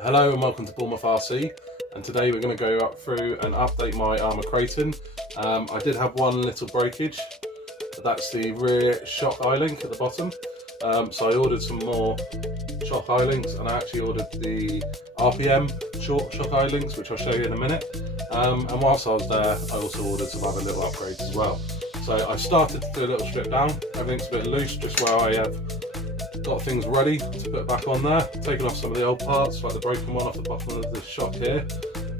Hello and welcome to Dumbo RC, and today we're going to go up through and update my Arrma Kraton. I did have one little breakage, but that's the rear shock eye-link at the bottom. So I ordered some more shock eye-links, and I actually ordered the RPM short shock eye-links, which I'll show you in a minute. And whilst I was there, I also ordered some other little upgrades as well. So I started to do a little strip down. Everything's a bit loose, just where I have got things ready to put back on there. Taking off some of the old parts, like the broken one off the bottom of this shock here.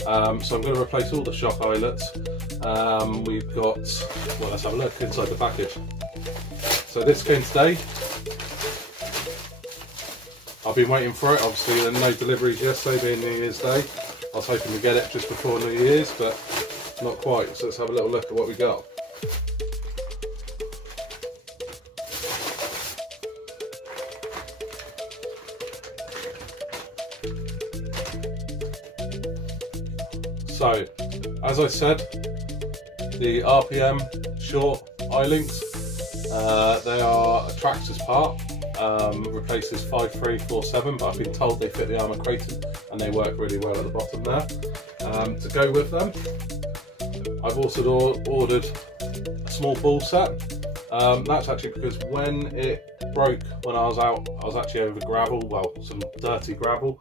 So I'm going to replace all the shock eyelets. We've got, well, let's have a look inside the package. So this came today. I've been waiting for it. Obviously there were no deliveries yesterday, being New Year's Day. I was hoping to get it just before New Year's, but not quite. So let's have a little look at what we got. So, as I said, the RPM short eye-links, they are a Traxxas part, replaces 5347, but I've been told they fit the Arrma Kraton and they work really well at the bottom there. To go with them, I've also ordered a small ball set. That's actually because when it broke when I was out, I was actually over gravel, well, some dirty gravel.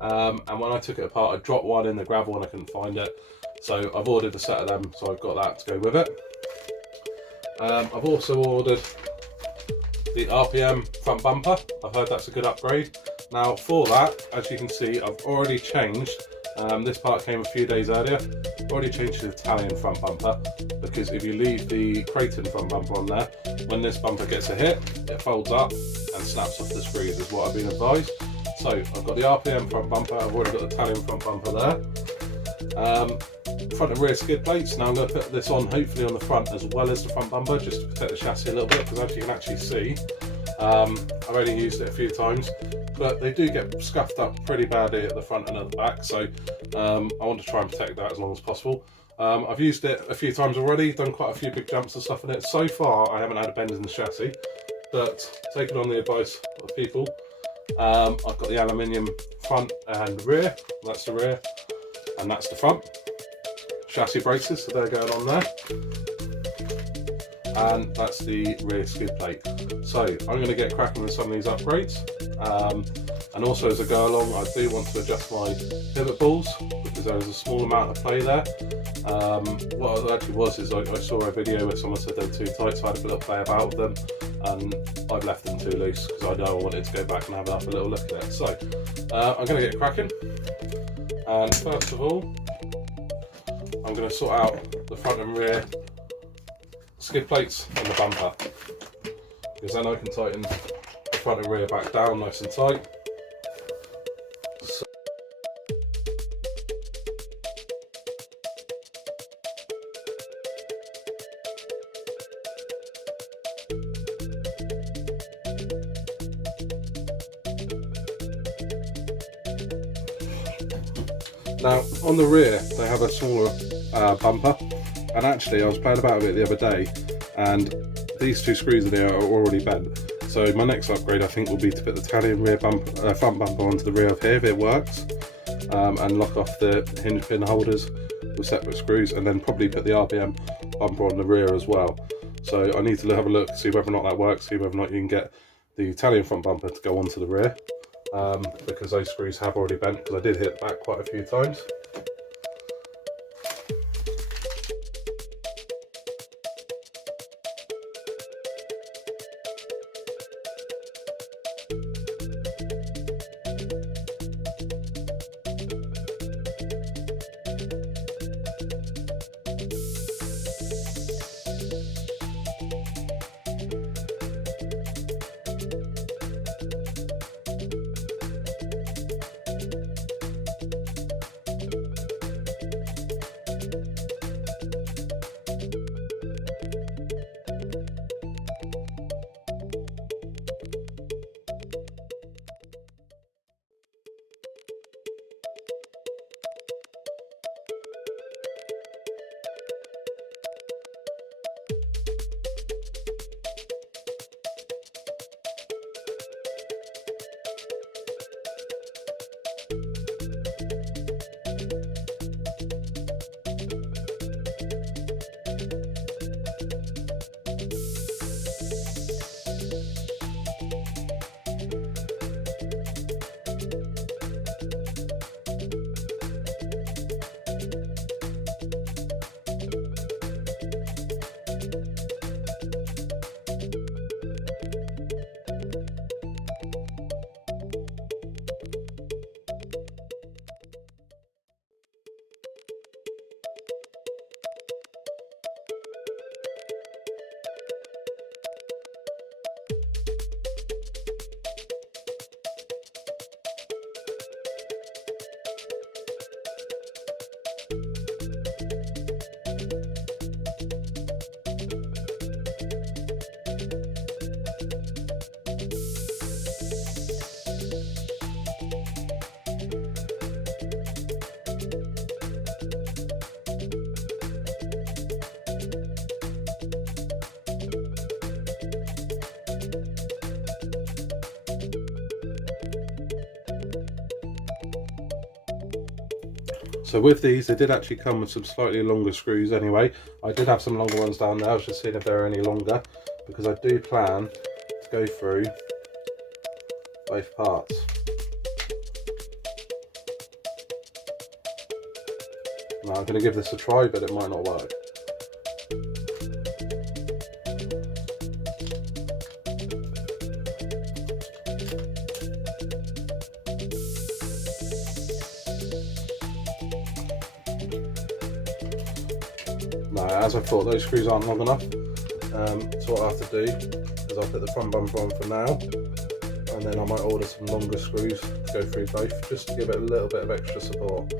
And when I took it apart, I dropped one in the gravel and I couldn't find it. So I've ordered a set of them, so I've got that to go with it. I've also ordered the RPM front bumper. I've heard that's a good upgrade. Now for that, as you can see, I've already changed. This part came a few days earlier. I've already changed to the Italian front bumper, because if you leave the Kraton front bumper on there, when this bumper gets a hit, it folds up and snaps off the screws, is what I've been advised. So I've got the RPM front bumper, I've already got the Italian front bumper there. Front and rear skid plates. Now I'm going to put this on hopefully on the front as well as the front bumper, just to protect the chassis a little bit, because as you can actually see, I've only used it a few times, but they do get scuffed up pretty badly at the front and at the back, so I want to try and protect that as long as possible. I've used it a few times already, done quite a few big jumps and stuff in it. So far I haven't had a bend in the chassis, but taking on the advice of people, I've got the aluminium front and rear. That's the rear and that's the front. Chassis braces, so they're going on there. And that's the rear skid plate. So I'm going to get cracking with some of these upgrades. And also as I go along, I do want to adjust my pivot balls, because there is a small amount of play there. What it actually was is I saw a video where someone said they were too tight, so I had a little play about with them, and I've left them too loose because I know I wanted to go back and have a little look at it. So I'm going to get cracking, and first of all I'm going to sort out the front and rear skid plates and the bumper, because then I can tighten the front and rear back down nice and tight. Now on the rear they have a smaller bumper, and actually I was playing about with it the other day, and these two screws in here are already bent. So my next upgrade I think will be to put the Italian rear front bumper onto the rear of here if it works, and lock off the hinge pin holders with separate screws, and then probably put the RPM bumper on the rear as well. So I need to have a look, see whether or not that works, see whether or not you can get the Italian front bumper to go onto the rear. Because those screws have already bent, because I did hit back quite a few times. So with these, they did actually come with some slightly longer screws anyway. I did have some longer ones down there. I was just seeing if they're any longer, because I do plan to go through both parts. Now I'm going to give this a try, but it might not work. No, as I thought, those screws aren't long enough. So what I have to do is I'll put the front bumper on for now, and then I might order some longer screws to go through both, just to give it a little bit of extra support.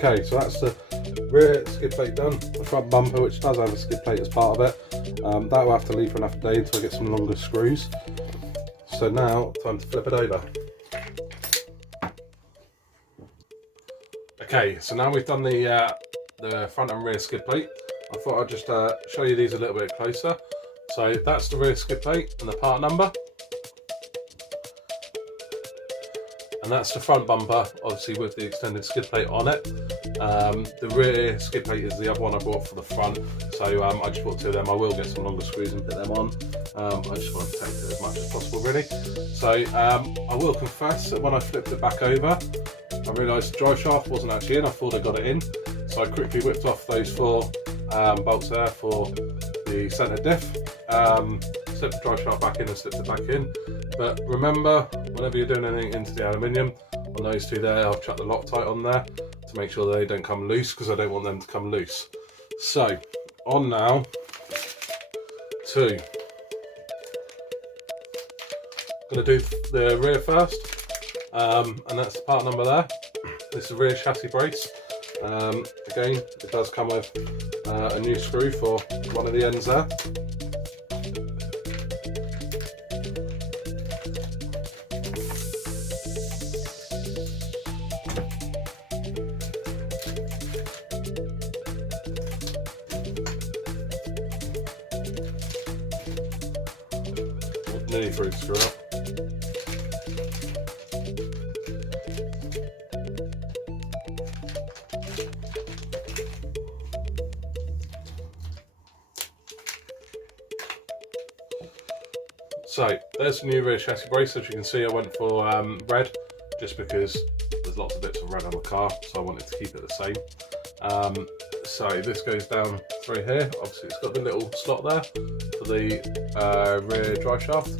Okay, so that's the rear skid plate done. The front bumper, which does have a skid plate as part of it, that will have to leave for another day until I get some longer screws. So now, time to flip it over. Okay, so now we've done the front and rear skid plate. I thought I'd just show you these a little bit closer. So that's the rear skid plate and the part number. And that's the front bumper, obviously with the extended skid plate on it. The rear skid plate is the other one I bought for the front, so I just bought two of them. I will get some longer screws and put them on. I just want to protect it as much as possible, really. So I will confess that when I flipped it back over, I realised the drive shaft wasn't actually in. I thought I got it in, so I quickly whipped off those 4 bolts there for the centre diff. Slipped the drive shaft back in and slipped it back in. But remember, whenever you're doing anything into the aluminium, on those 2 there, I'll chuck the Loctite on there to make sure they don't come loose, because I don't want them to come loose. So, on now to, I'm going to do the rear first, and that's the part number there. This is a rear chassis brace. Again, it does come with a new screw for one of the ends there. Nearly through to screw up. So there's the new rear chassis brace. As you can see, I went for red just because there's lots of bits of red on the car, so I wanted to keep it the same. So this goes down through here. Obviously it's got the little slot there for the rear drive shaft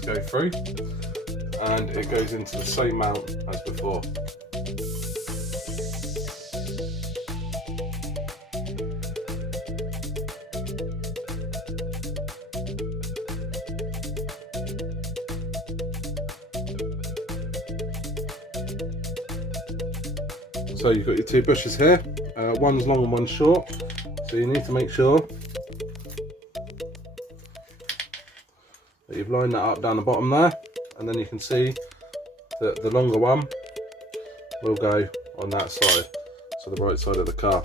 to go through, and it goes into the same mount as before. So you've got your 2 bushes here, one's long and one's short, so you need to make sure that you've lined that up down the bottom there, and then you can see that the longer one will go on that side, so the right side of the car.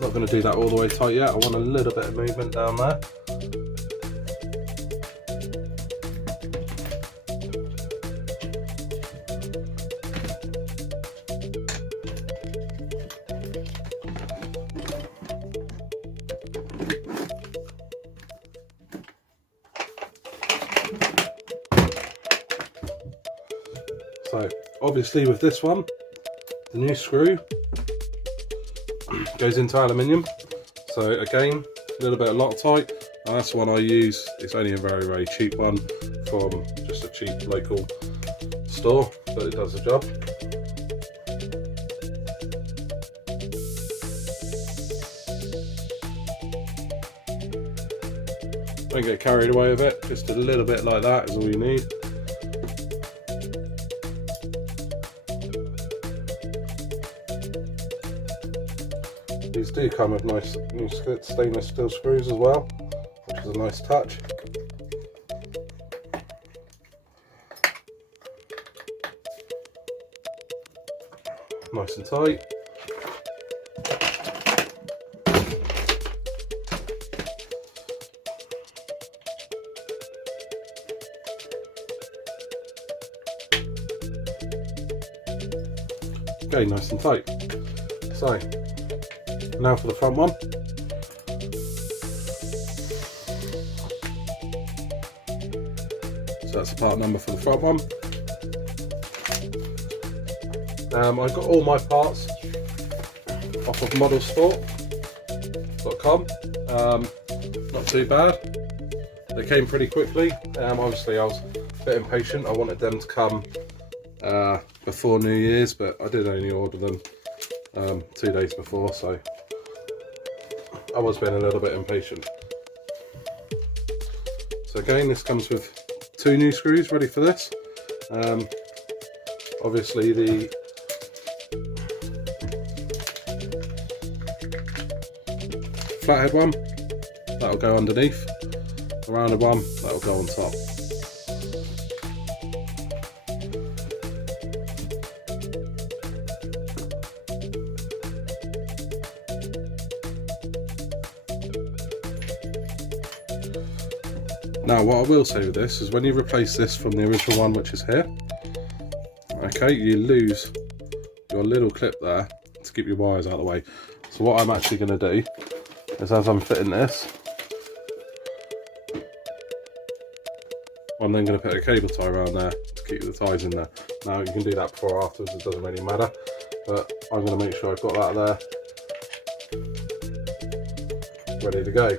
Not going to do that all the way tight yet. I want a little bit of movement down there. So obviously with this one, the new screw goes into aluminium. So again, a little bit of Loctite, and that's the one I use. It's only a very, very cheap one from just a cheap local store, but it does the job. Don't get carried away with it, just a little bit like that is all you need. These do come with nice new stainless steel screws as well, which is a nice touch. Nice and tight. Okay, nice and tight. So, now for the front one. So that's the part number for the front one. I got all my parts off of modelsport.com. Not too bad. They came pretty quickly. Obviously I was a bit impatient. I wanted them to come before New Year's, but I did only order them 2 days before, so I was being a little bit impatient. So again, this comes with 2 new screws ready for this. Obviously the flathead one, that'll go underneath. The rounded one, that'll go on top. Now what I will say with this is when you replace this from the original one, which is here, okay, you lose your little clip there to keep your wires out of the way. So what I'm actually going to do is, as I'm fitting this, I'm then going to put a cable tie around there to keep the ties in there. Now you can do that before or afterwards, it doesn't really matter, but I'm going to make sure I've got that there ready to go.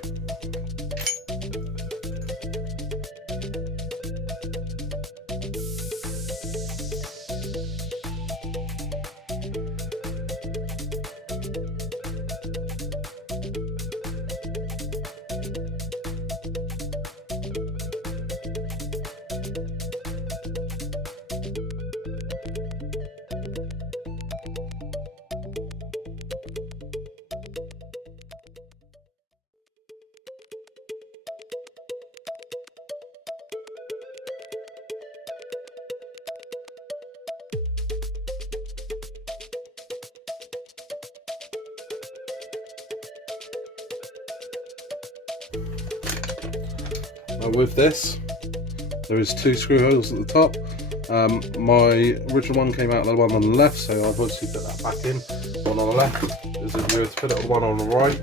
Now with this, there is 2 screw holes at the top. My original one came out of the one on the left, so I've obviously put that back in. One on the left, is if you were to put it on one on the right,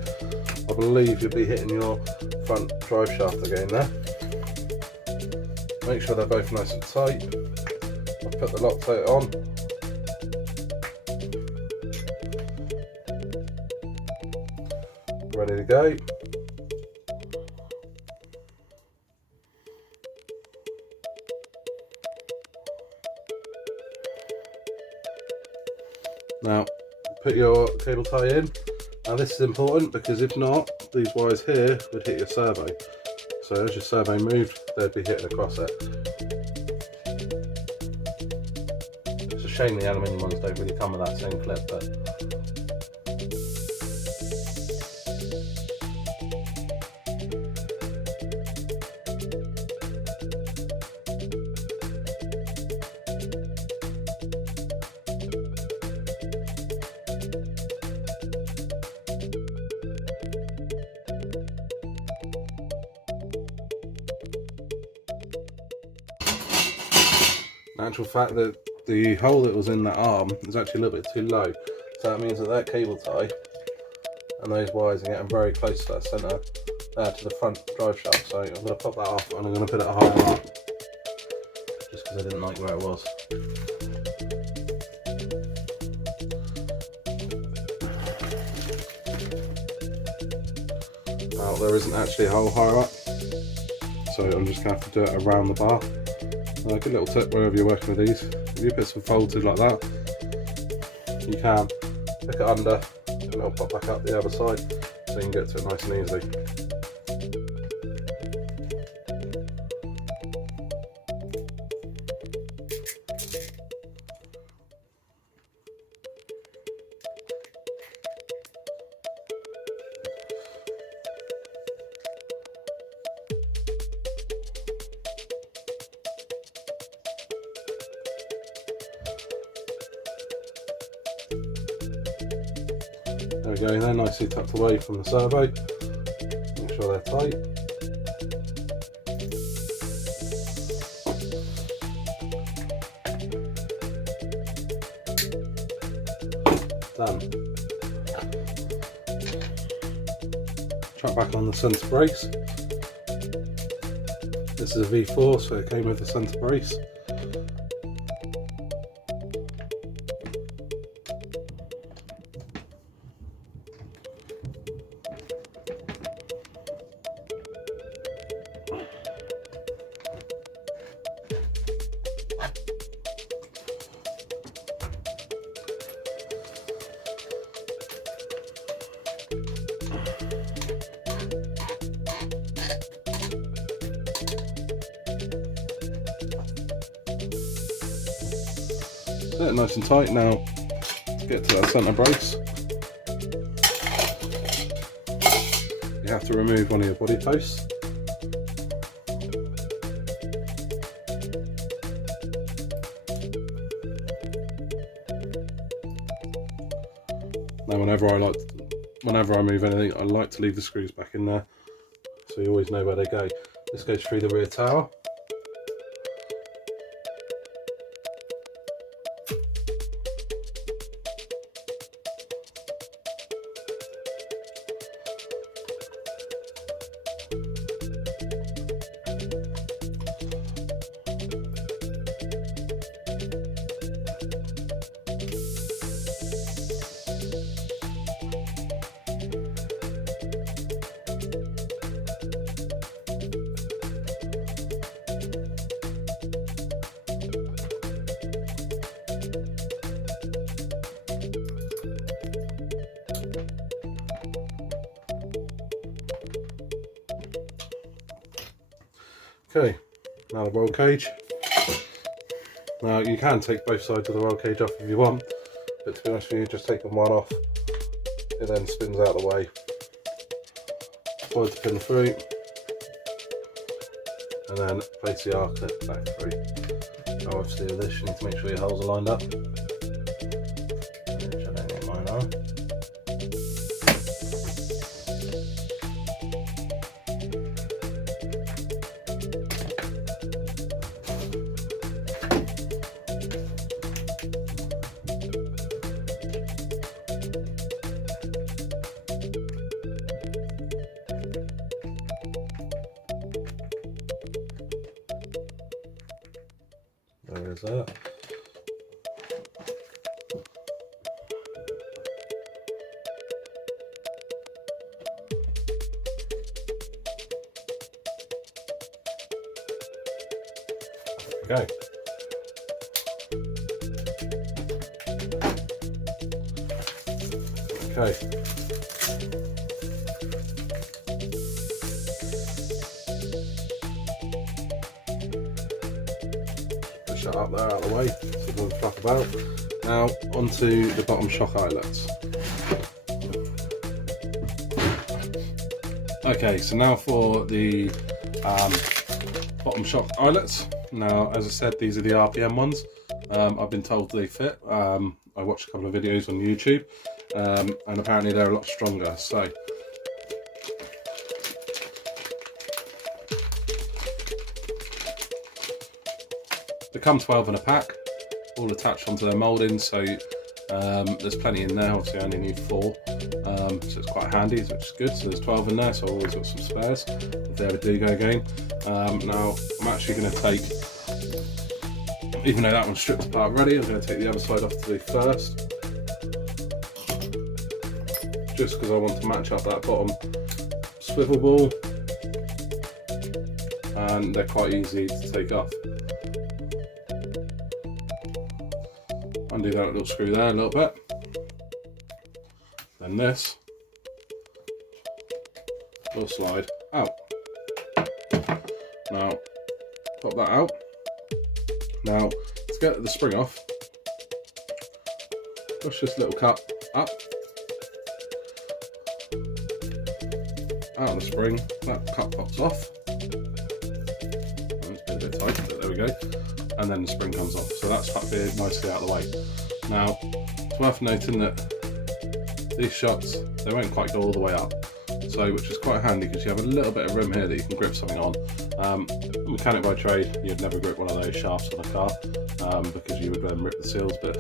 I believe you'll be hitting your front drive shaft again there. Make sure they're both nice and tight. I've put the Loctite on. Ready to go. Now, put your cable tie in. Now this is important because if not, these wires here would hit your servo. So as your servo moved, they'd be hitting across it. It's a shame the aluminium ones don't really come with that same clip, but in actual fact that the hole that was in that arm is actually a little bit too low, so that means that that cable tie and those wires are getting very close to that centre to the front drive shaft. So I'm going to pop that off and I'm going to put it higher up just because I didn't like where it was. there isn't actually a hole higher up, so I'm just going to have to do it around the bar. Good little tip wherever you're working with these, if you put some folded like that, you can pick it under and it'll pop back up the other side, so you can get to it nice and easily. There we go, they're nicely tucked away from the servo. Make sure they're tight. Done. Trap back on the centre brace. This is a V4, so it came with the centre brace. Set it nice and tight. Now to get to that centre brace, you have to remove one of your body posts. Now whenever I move anything, I like to leave the screws back in there, so you always know where they go. This goes through the rear tower. Okay, now the roll cage. Now you can take both sides of the roll cage off if you want, but to be honest with you, just taking one off, it then spins out of the way. Fold the pin through, and then place the R clip back through. Now obviously with this, you need to make sure your holes are lined up, which I don't think mine are. There is that. Okay. Okay. Shut up there out of the way so it doesn't flap about. Now onto the bottom shock eyelets. Okay, so now for the bottom shock eyelets. Now, as I said, these are the RPM ones. I've been told they fit. I watched a couple of videos on YouTube, and apparently they're a lot stronger. So they come 12 in a pack, all attached onto their moulding, so there's plenty in there. Obviously I only need 4, so it's quite handy, which is good. So there's 12 in there, so I've always got some spares if they ever do go again. Now I'm actually going to take, even though that one's stripped apart already, I'm going to take the other side off to do first, just because I want to match up that bottom swivelable, and they're quite easy to take off. Undo that little screw there a little bit. Then this will slide out. Now, pop that out. Now, to get the spring off, push this little cup up, out of the spring, that cup pops off. It's been a bit tight, but there we go. And then the spring comes off. So that's tucked here nicely out of the way. Now, it's worth noting that these shots, they won't quite go all the way up. So, which is quite handy because you have a little bit of room here that you can grip something on. Mechanic by trade, you'd never grip one of those shafts on a car because you would then rip the seals, but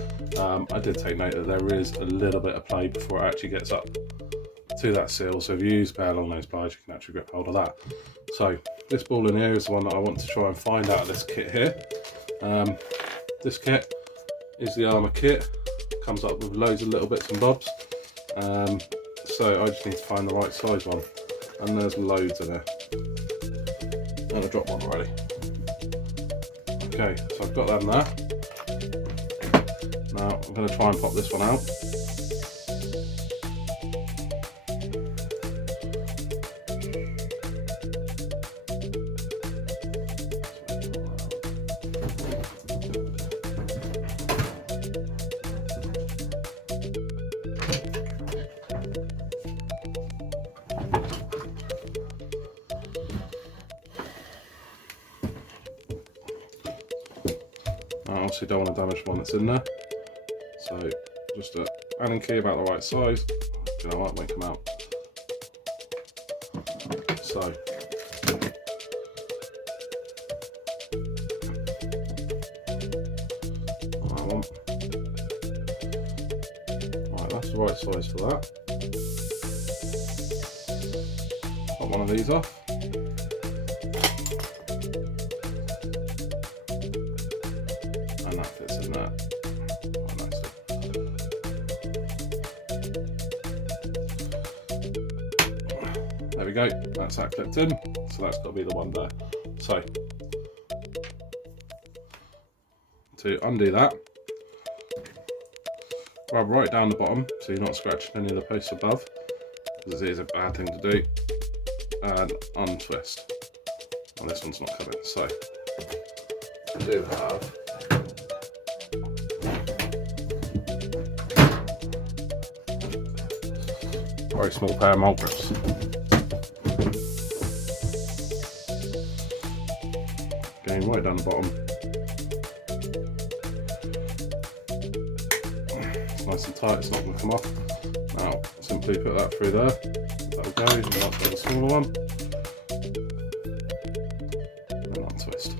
I did take note that there is a little bit of play before it actually gets up to that seal. So if you use a pair along those pliers, you can actually grip hold of that. So this ball in here is the one that I want to try and find out of this kit here. This kit is the Arrma kit, comes up with loads of little bits and bobs. So I just need to find the right size one, and there's loads in there. And I dropped one already. Okay, so I've got them there. Now I'm going to try and pop this one out. I obviously don't want to damage one that's in there, so just a Allen key about the right size. You know what, make them out. So that one. Right, that's the right size for that. Pop one of these off. And that fits in there quite nicely. There we go, that's that clipped in, so that's got to be the one there. So, to undo that, grab right down the bottom so you're not scratching any of the posts above, because it is a bad thing to do, and untwist. And this one's not coming, so I do have very small pair of malt grips. Going right down the bottom. It's nice and tight, it's not going to come off. Now, simply put that through there. That'll go, and that's the smaller one. And then untwist.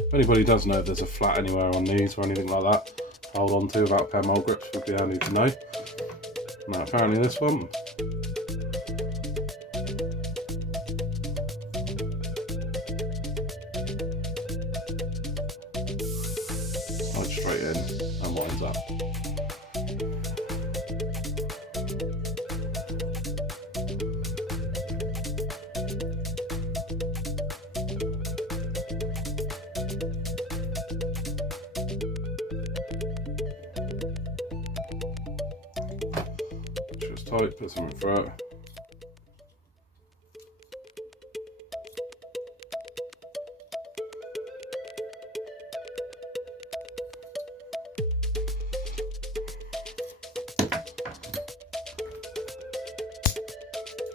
If anybody does know if there's a flat anywhere on these or anything like that, hold on to about a pair of mole grips would be handy to know. Now apparently this one, slides straight in and winds up. Tight, put something through it.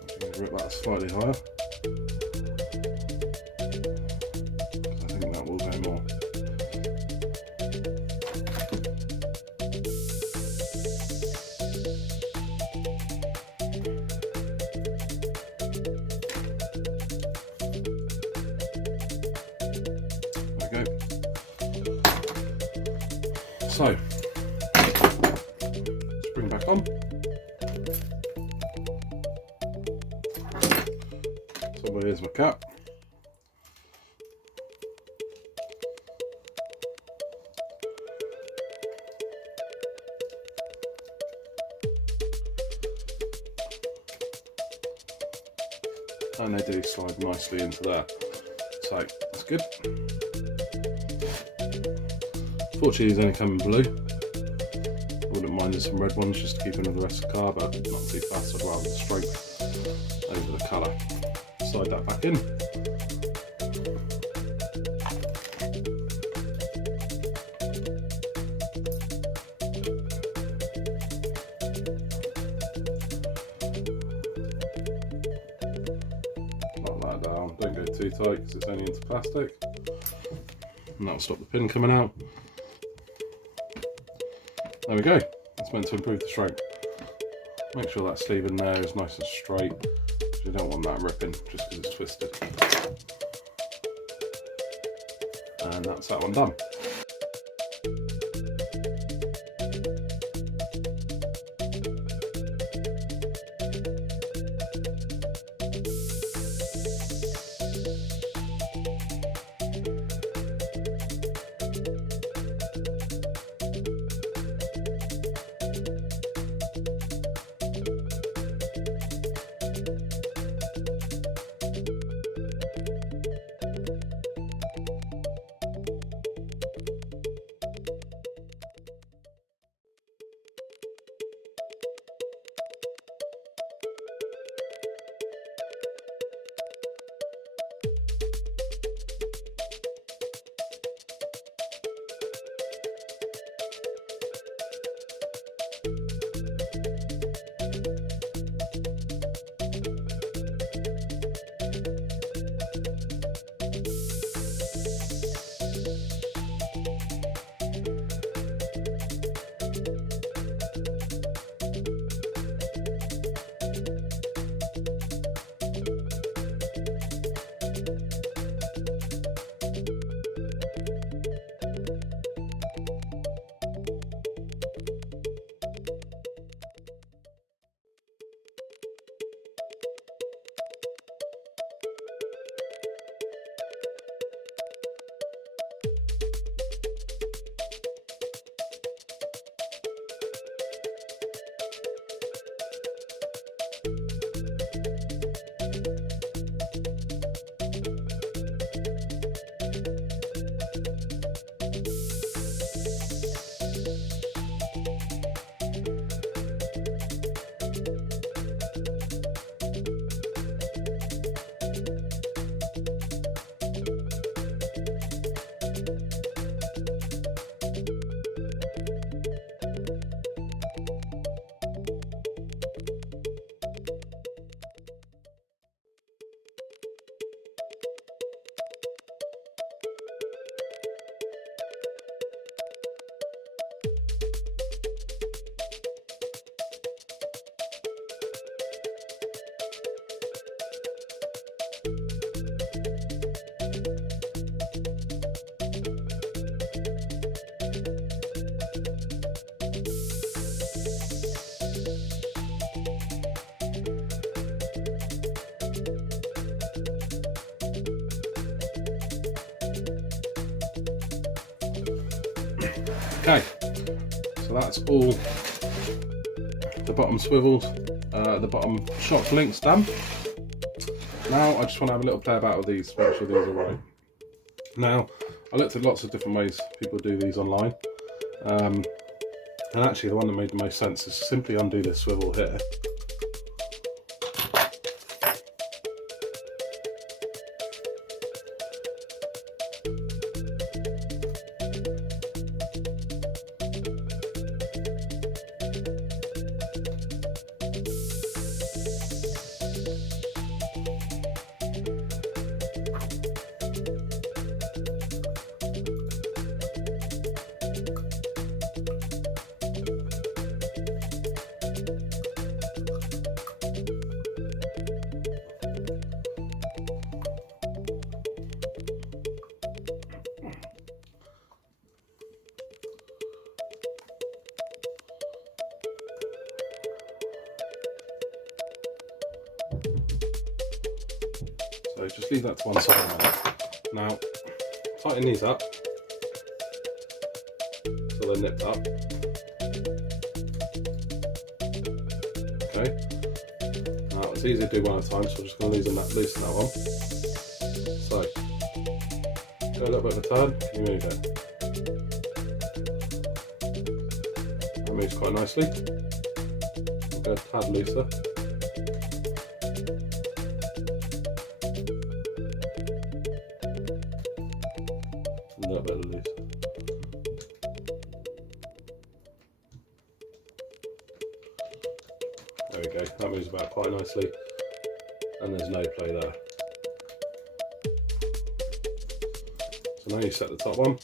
I'm going to rip that slightly higher. I think that will go more. So, spring back on. So here's my cap. and they do slide nicely into there, so that's good. Fortunately these only come in blue. I wouldn't mind some red ones just to keep in with the rest of the car, but not too fast. I'd rather the straight over the colour. Slide that back in. Lock that down, don't go too tight because it's only into plastic. And that'll stop the pin coming out. There we go, that's meant to improve the stroke. Make sure that sleeve in there is nice and straight, because you don't want that ripping just because it's twisted. And that's that one done. Okay, so that's all the bottom swivels, the bottom shock links done. Now I just want to have a little play about with these, make sure these are right. Now, I looked at lots of different ways people do these online, and actually the one that made the most sense is simply undo this swivel here. So just leave that to one side a minute. Now, tighten these up so they're nipped up. Okay. Now, as it's easier to do one at a time, so we're just going to loosen that one. So, go a little bit of a turn, can you move it? That moves quite nicely. We'll go a tad looser. A little bit loose. There we go, that moves about quite nicely, and there's no play there. So now you set the top one,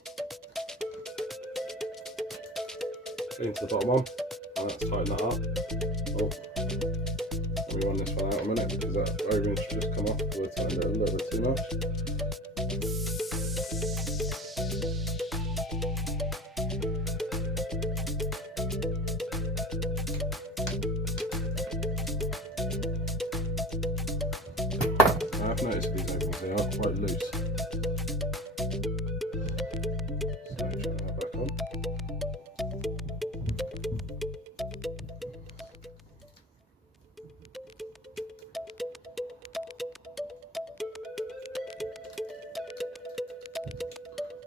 go into the bottom one, and let's tighten that up. Oh, let me run this one out a minute because that O-ring should just come off because I tightened it a little bit too much. I've noticed these O-rings, they are quite loose. So turn that back on.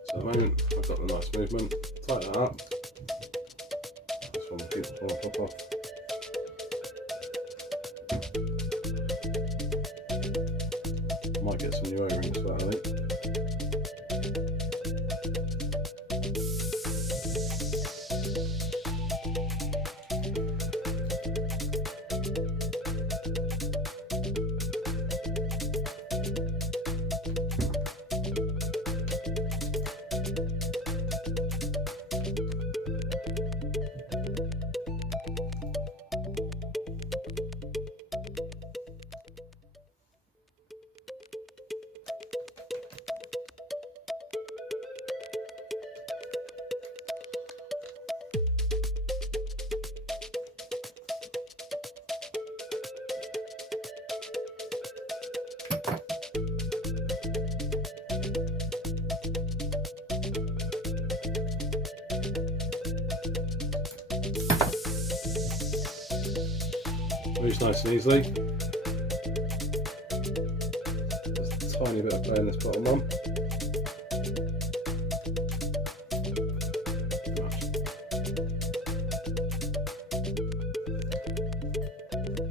So at the moment I've got the nice movement, tighten that up. This one will keep the one pop off. Might get some new O-rings for that, I think. Moves nice and easily. Just a tiny bit of play in this bottom one.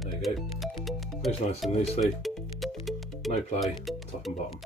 There you go. Moves nice and loosely. No play, top and bottom.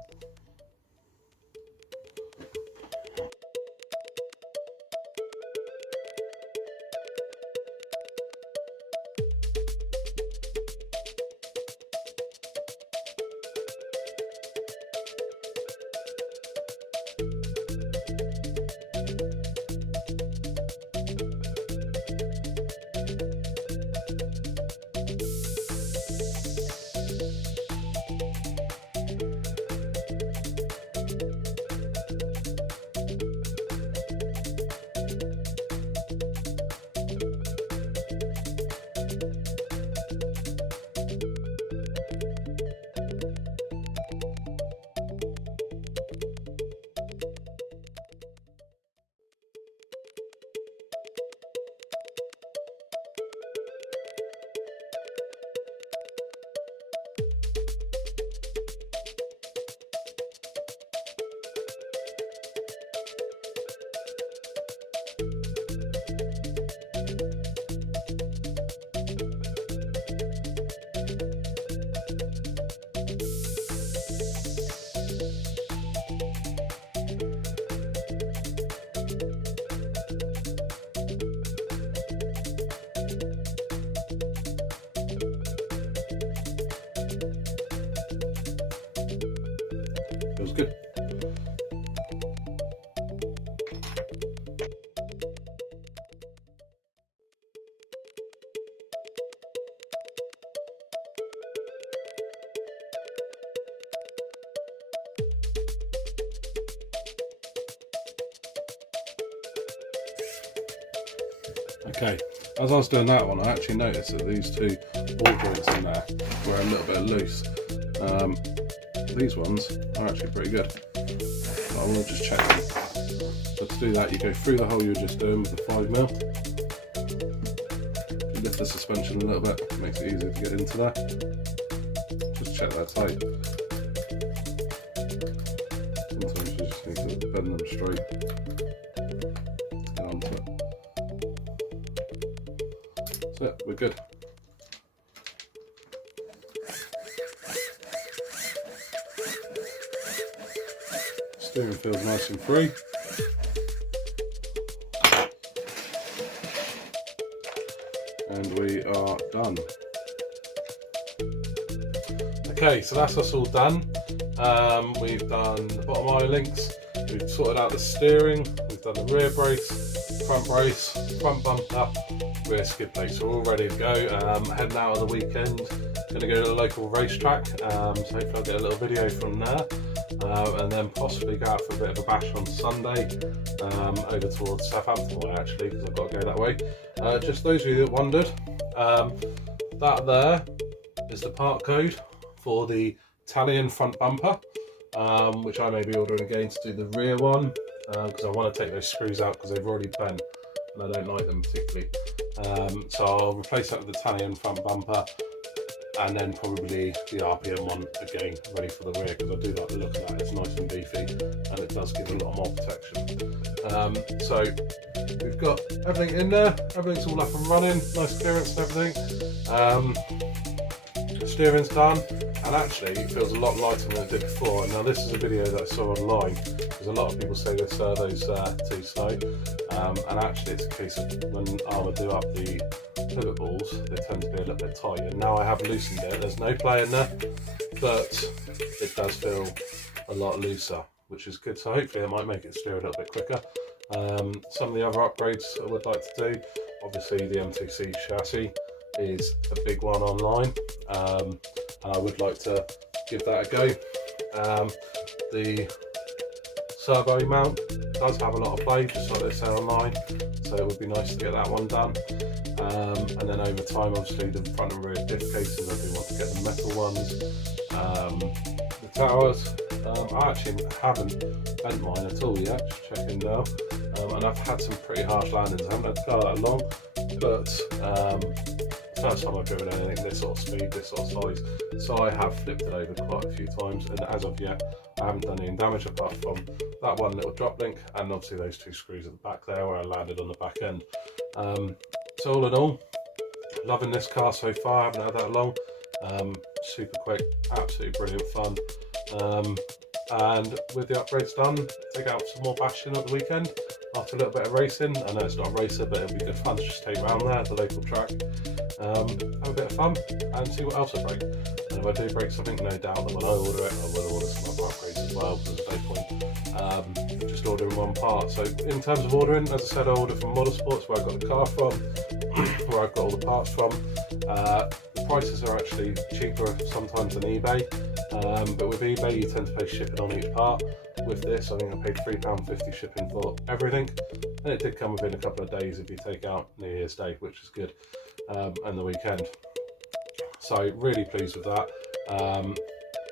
Feels good. Okay, as I was doing that one, I actually noticed that these two ball joints in there were a little bit loose. These ones are actually pretty good. So I will just check them. So to do that, you go through the hole you were just doing with the 5mm. You lift the suspension a little bit, it makes it easier to get into there. check they're tight. Sometimes you just need to bend them straight to get onto it. That's it, we're good. Steering feels nice and free. And we are done. Okay, so that's us all done. We've done the bottom eye links, we've sorted out the steering, we've done the rear brace, front bumper, rear skid plate, so we're all ready to go. Heading out of the weekend, going to go to the local racetrack, so hopefully I'll get a little video from there, and then possibly go out for a bit of a bash on Sunday, over towards Southampton way actually, because I've got to go that way. Just those of you that wondered, that there is the part code for the Italian front bumper, which I may be ordering again to do the rear one, because I want to take those screws out because they've already bent and I don't like them particularly. So I'll replace that with the Italian front bumper, and then probably the RPM one again, ready for the rear, because I do like the look of that. It's nice and beefy and it does give a lot more protection. So we've got everything in there, everything's all up and running, nice clearance and everything. Steering's done, and actually it feels a lot lighter than it did before. Now this is a video that I saw online, because a lot of people say the servo's too slow, and actually it's a case of when Arrma do up the pivot balls, they tend to be a little bit tight, and now I have loosened it. There's no play in there, but it does feel a lot looser, which is good, so hopefully it might make it steer a little bit quicker. Some of the other upgrades I would like to do, obviously the M2C chassis is a big one online, and I would like to give that a go. The servo mount does have a lot of play, just like they say online, so it would be nice to get that one done. And then over time, obviously the front and rear diff cases, I do want to get the metal ones. The towers, I actually haven't bent mine at all yet, just checking now, and I've had some pretty harsh landings. I haven't had the car that long, but first time I've driven anything this sort of speed, this sort of size, so I have flipped it over quite a few times, and as of yet I haven't done any damage apart from that one little drop link, and obviously those two screws at the back there where I landed on the back end. So all in all, loving this car so far. I haven't had that long. Super quick, absolutely brilliant fun, and with the upgrades done, take out some more bashing at the weekend after a little bit of racing. I know it's not a racer, but it'll be good fun to just take around there at the local track, have a bit of fun and see what else I break. And if I do break something, no doubt that when I order it, I will order some other upgrades as well, because there's no point just ordering one part. So in terms of ordering, as I said, I ordered from Motorsports, where I got the car from, where I've got all the parts from. The prices are actually cheaper sometimes than eBay, but with eBay you tend to pay shipping on each part. With this, I think I paid £3.50 shipping for everything, and it did come within a couple of days if you take out New Year's Day, which is good, and the weekend. So really pleased with that.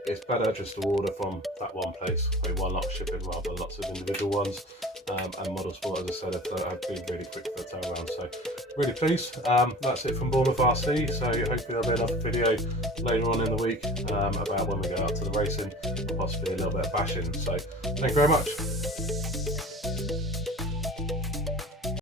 It's better just to order from that one place, pay one lot of shipping rather than lots of individual ones. And Motorsport, as I said, have been really quick for the turnaround, so really pleased. That's it from Bournemouth RC, so hopefully there'll be another video later on in the week about when we go out to the racing, and possibly a little bit of bashing. So thank you very much.